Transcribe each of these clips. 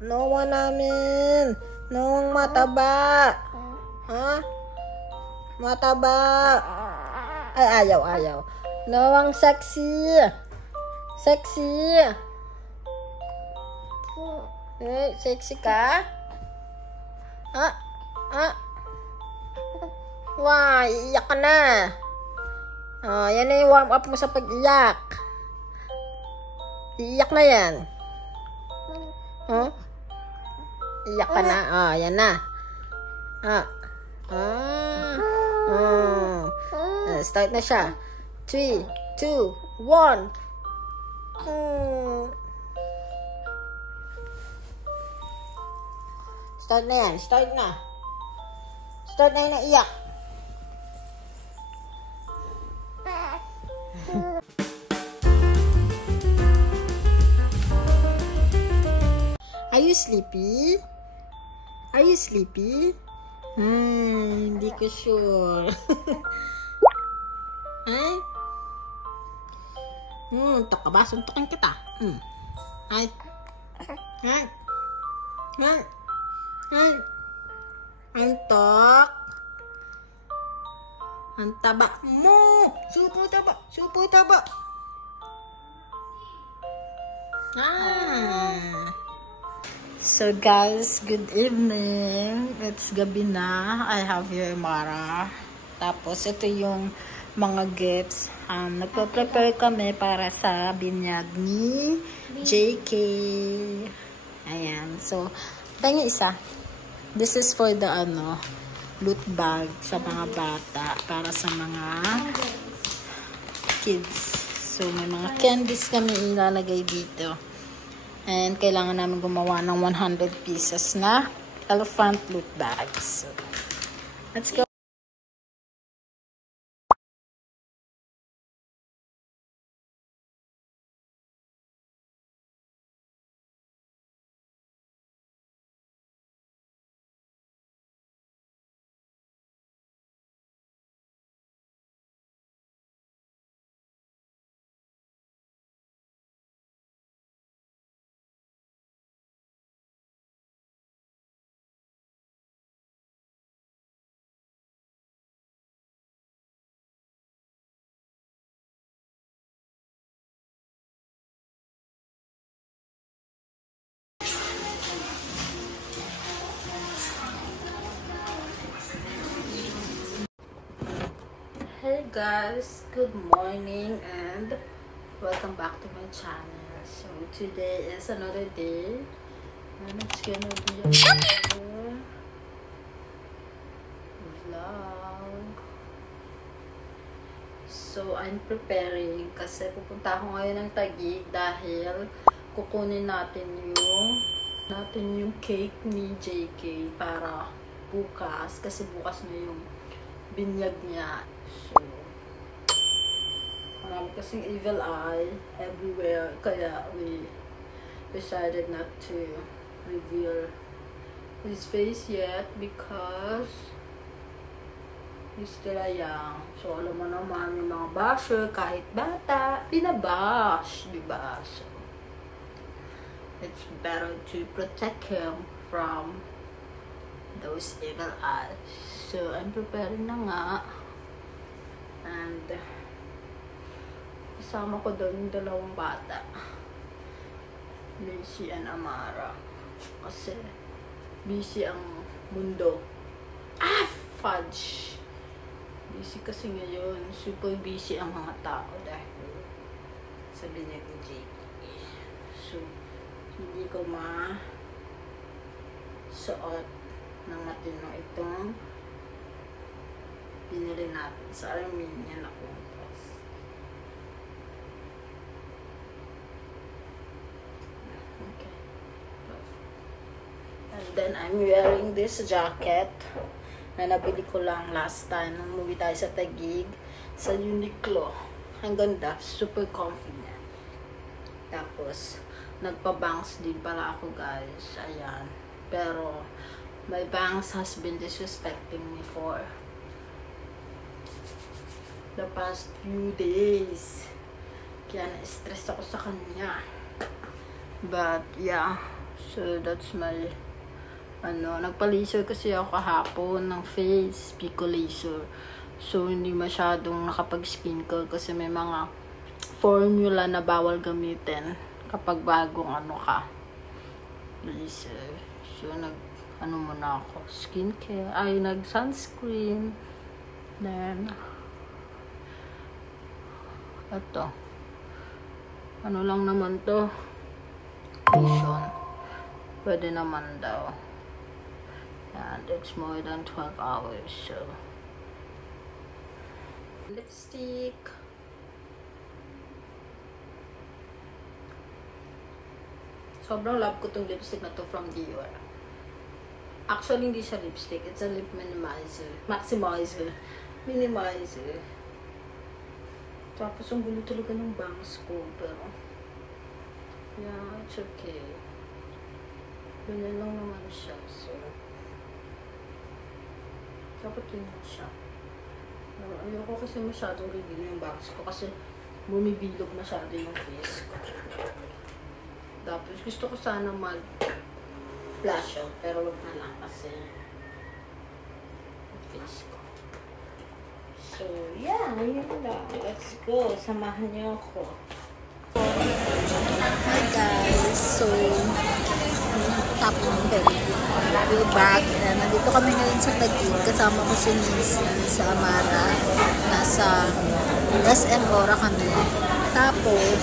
Noah namin. Noah mataba. Ha? Mataba. Ay, ayaw. Noah sexy. Sexy. Eh, sexy ka? Wah, iiyak ka na. Yan na yung warm up mo sa pag-iyak. Iiyak na yan. Iyak ka na. Yan na. Start na siya. 3, 2, 1. Start na yan. Start na yung naiyak. Are you sleepy? Are you sleepy? Hindi ko sure. Ay? Tok ka ba? Suntukin kita. Ay? Antok? Ang taba mo! Super taba! So guys, good evening. It's gabi na. I have here Mara. Tapos ito yung mga gifts. Nagpa-prepare kami para sa binyag ni JK. Ayan. So, tanya isa. This is for the loot bag sa mga bata. Para sa mga kids. So, may mga candies kami ilalagay dito. And kailangan namin gumawa ng 100 pieces na elephant loot bags. So, let's go. Hey guys, good morning and welcome back to my channel. So today is another day and it's gonna be another vlog. So I'm preparing kasi pupunta ako ngayon ng Taguig dahil kukunin natin yung cake ni JK para bukas kasi bukas na yung binyag niya. So, marami kasing evil eye everywhere, kaya we decided not to reveal his face yet because he's still young. So, alam mo naman yung mga basher, kahit bata, binabash, diba? So, it's better to protect him from those evil eyes. So, I'm preparing na nga. And, kasama ko doon yung dalawang bata. Lacey and Amara. Kasi, busy ang mundo. Fudge! Busy kasi ngayon. Super busy ang mga tao dahil sabi niya ni JK. So, hindi ko suot ng matino itong binili natin sa Armenia na kumpas. Okay. And then I'm wearing this jacket na nabili ko lang last time nung umuwi tayo sa Taguig sa Uniqlo. Ang ganda, super comfy niya. Tapos nagpa-bangs din pala ako guys. Ayan. Pero my bangs has been disrespecting me for the past few days. Kaya na-stress ako sa kanya. But, yeah. So, that's my, nagpa-laser kasi ako kahapon ng face, pico laser. So, hindi masyadong nakapag-skincare kasi may mga formula na bawal gamitin kapag bagong laser. So, muna ako, skincare, nag-sunscreen. Then, ito. Lang naman to. Vision. Pwede naman daw. And it's more than 12 hours, so. Lipstick. Sobrang love ko tong lipstick na to from Dior. Actually, hindi siya lipstick. It's a lip minimizer. Maximizer. Minimizer. Tapos, ang gulo talaga ng bangs ko. Pero, yeah, it's okay. Ganyan lang naman siya. So, dapat yun lang siya. Ayoko kasi masyadong reveal yung bangs ko kasi bumibilog masyado yung face ko. Tapos, gusto ko sana mag-flash out, pero wag na lang kasi face ko. So, yeah, yun lang. Let's go. Samahan niyo ako. Hi guys, so top ng belly. We're back. Nandito kami ngayon sa Taguig. Kasama ko si Nisi sa Amara. Nasa SM Ora kami. Tapos,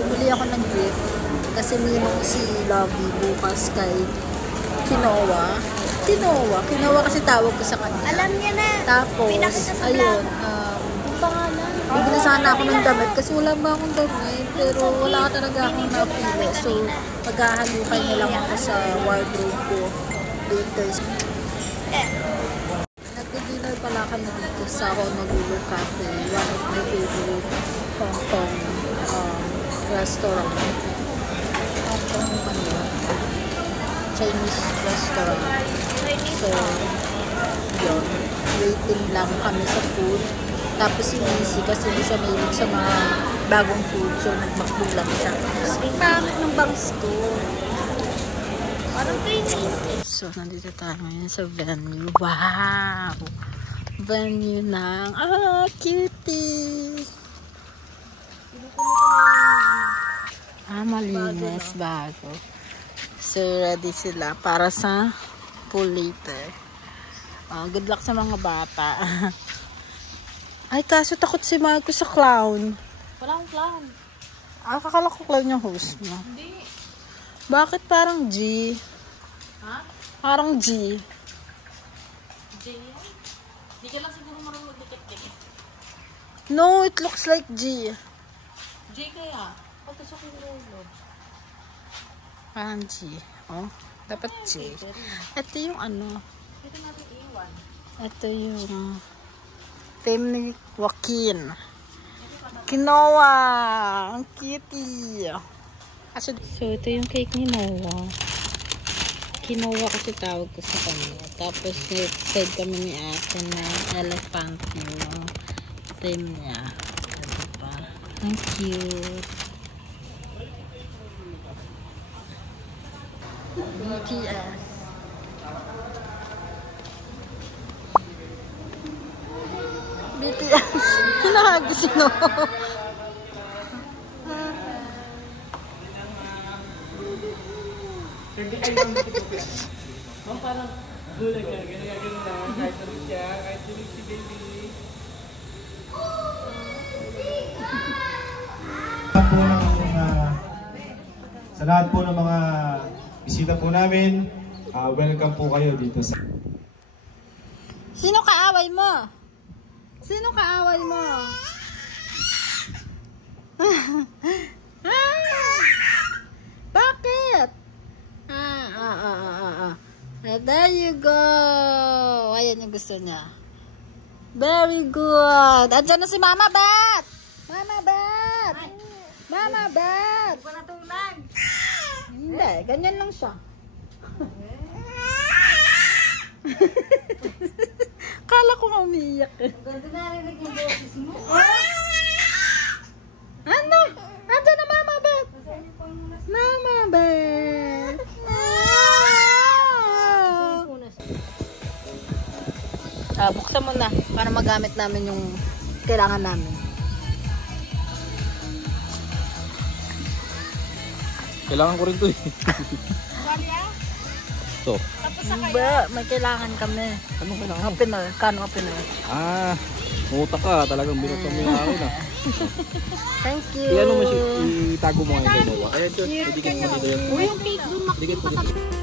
bumili ako ng gift. Kasi ninong si Lovey bukas kay Kinowa kasi tawag ko sa kanya. Alam niya na. Tapos, ayun, bibili sana ako ng damit kasi wala ba akong damit, pero wala talaga akong napili. So, maghahalukay na lang ako sa wardrobe ko later. Nagdi-dinner pala kami dito sa Honolulu Cafe, one of my favorite Hong Kong restaurant. Hong Kong Chinese restaurant. So, yun. Waiting lang kami sa food. Tapos si Nisi kasi hindi siya mahilig sa mga bagong food. So, nagmakbo lang siya. Ang pangit ng bangs ko. Parang crazy. So, nandito tayo ngayon sa venue. Wow! Venue ng, cutie! Malinis. Bago. So, ready sila para sa pool later. Good luck sa mga bata. Ay, kaso takot si Marco sa clown. Wala akong clown. Kakala ko clown yung host mo. Hindi. Bakit parang G? Ha? Parang G. J? Hindi ka lang siguro marunong mag-detect. No, it looks like G. J kaya? Pagkasok yung ulo. Parang G. Oh, dapat J. Ito yung ano. Dito natin iwan. Ito yung team ni Joaquin. Kinowa. Ang kitty. So, ito yung cake ni Noah. Kinowa kasi tawag ko sa kanya. Tapos, nag-send kami ni ate na elephant yung team niya. Ito pa. Ang cute. BTS. BTS. Hinahagis no. Parang gulag ka, gano'n lang, kahit tulog siya, kahit tulog si baby. Sa lahat po ng mga bisita po namin, welcome po kayo dito sa... Sino kaaway mo? Sino kaaway mo? Bakit? There you go. Ayan yung gusto niya. Very good. Andiyan na si Mama Bat. Mama Bat. Mama Bat. Hindi ko natulad. Hindi, ganyan lang siya. Kala ko umiiyak eh. Ganda narinig yung boses mo. Ano? Andiyan na Mama Bat. Mama Bat. Buksan mo na para magamit namin yung kailangan namin. Kailangan ko rin to eh. So, Ba, may kailangan kami. anong kailangan? Opener, can opener. Ah, muta ka. Talagang binuksan mo yung akin ah. Thank you. Itago mo ngayon sa bawa. Ayan, idikit mo dito yun. Uy, yung cake doon, makikita kami.